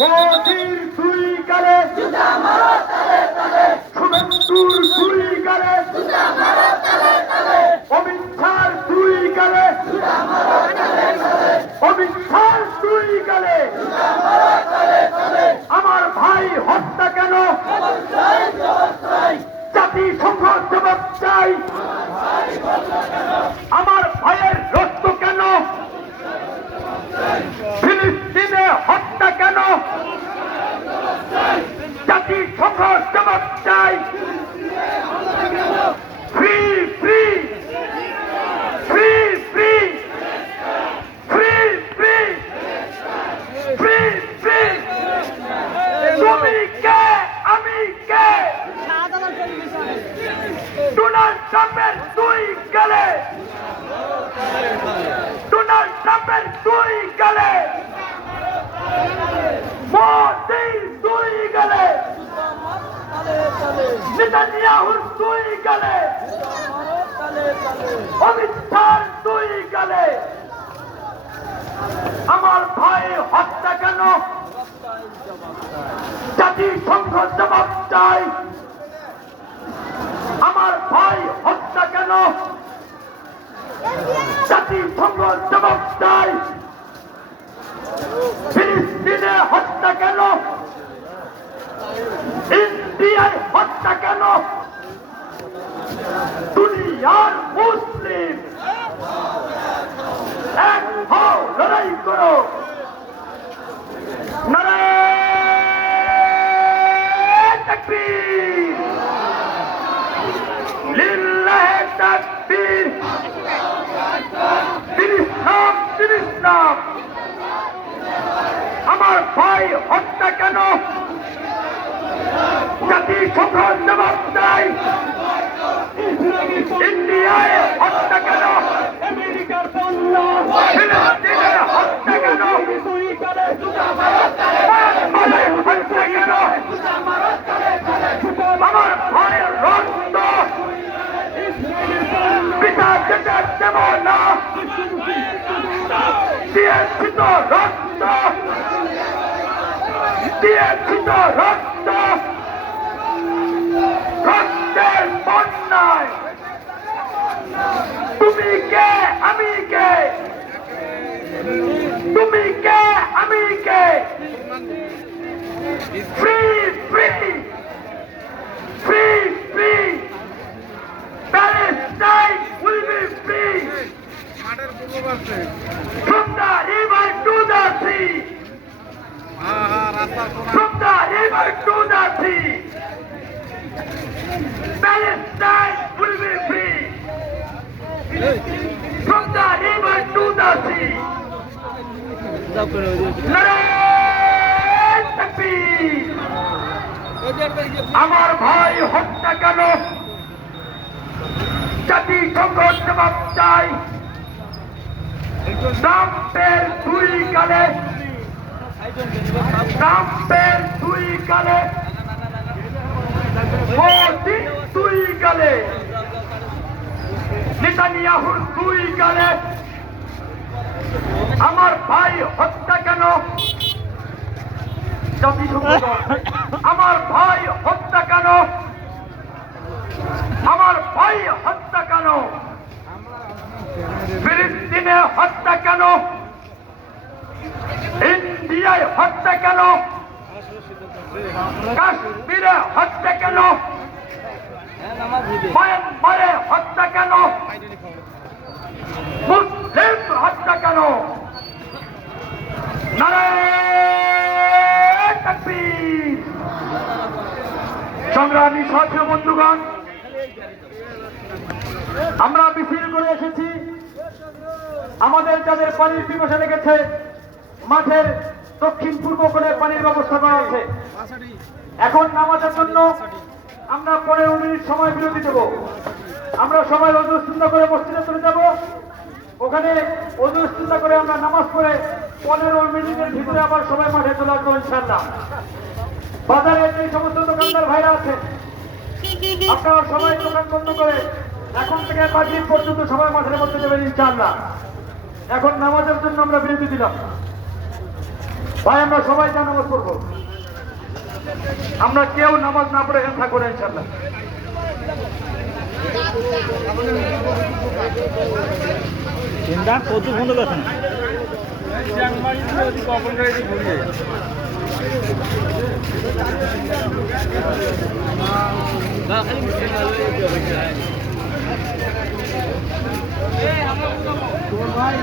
মোদির দুই গালে জুতা মারো তালে তালে, শুভেন্দুর দুই গালে জুতা মারো তালে তালে, অমিত শাহর দুই গালে জুতা মারো তালে তালে, অমিত শাহর দুই গালে জুতা মারো তালে তালে। আমার ভাই হত্যা কেন? জাতিসংঘ জবাব চাই। আমার ভাইয়ের রক্ত কেন? ফিলিস্তিনে হত্যা কেন? জাতিসংঘ জবাব চাই। Free free free free free free free free. তুমি কে আমি কে? ডোনাল্ড ট্রাম্পের দুই গালে, ডোনাল্ড ট্রাম্পের দুই গালে, মোদির দুই গালে, নেতানিয়াহুর দুই গালে, অমিত শাহর দুই গালে। আমার ভাই হত্যা কেন? জাতিসংঘ জবাব চাই। আমার ভাই হত্যা কেন? জাতিসংঘ জবাব চাই। ফিলিস্তিনে হত্যা কেন? ইন্ডিয়ায় হত্যা কেন? দুনিয়ার মুসলিম এক হও, লড়াই করো। নারায়ে তাকবীর, লিল্লাহে তাকবীর। ইসলাম ইসলাম। আমার ভাই হত্যা কেন? জাতিসংঘ জবাব চাই। ইন্ডিয়ায় হত্যা কেন? আমেরিকার পণ্য ফিলিস্তিনে হত্যা কেন? হত্যা কেন? আমার ভাইয়ের রক্ত পিতা যেতে দেব না। দিয়েছি তো রক্ত, দিয়েছি তো রক্ত, রক্তের বন্যায়। তুমি কে আমি কে? তুমি কে আমি কে? Free free free free. Palestine will be free from the river to the sea, from the river to the sea. Palestine will be free from the river to the sea. নারায়ে তাকবীর। আমার ভাই হত্যা কেন? জাতিসংঘ জবাব চাই। ট্রাম্পের দুই গালে, ট্রাম্পের দুই গালে, মোদির দুই গালে, নেতানিয়াহুর দুই গালে। আমার ভাই হত্যা কেন? জাতিসংঘ আমার ভাই হত্যা কেন? আমার ভাই হত্যা কেন? ফিলিস্তিনে হত্যা কেন? ইন্ডিয়ায় হত্যা কেন? কাশ্মীরে হত্যা কেন? মায়ানমারে হত্যা কেন? মুসলিম হত্যা কেন? নারায়ে তাকবীর। সংগ্রামী সাথী বন্ধুগণ, আমরা মিছিল করে এসেছি। আমাদের যাদের পানির পিপাসা লেগেছে, মাঠের দক্ষিণ পূর্ব কোণে পানির ব্যবস্থা করা আছে। এখন নামাজের জন্য আমরা 15 মিনিট সময় বিরতি দেব। আমরা সবাই ওযু ইস্তিনজা করে মসজিদে চলে যাব। ওখানে ওযু ইস্তিনজা করে আমরা নামাজ পড়ে 15 মিনিটের ভিতরে আবার সবাই মাঠে চলে আসবো ইনশাআল্লাহ। বাজারে যে সমস্ত দোকানদার ভাইরা আছেন, আপনারা সবাই দোকান বন্ধ করে এখন থেকে মাগরিব পর্যন্ত সবাই মাঠের মধ্যে যাবেন ইনশাআল্লাহ। এখন নামাজের জন্য আমরা বিরতি দিলাম। ভাই আমরা সবাই যা নামাজ পড়বো। আমরা কেউ নামাজ না পড়ে এখানে থাকবো না ইনশাল্লাহ। চিন্তা কত বন্ধ করছেন ভাই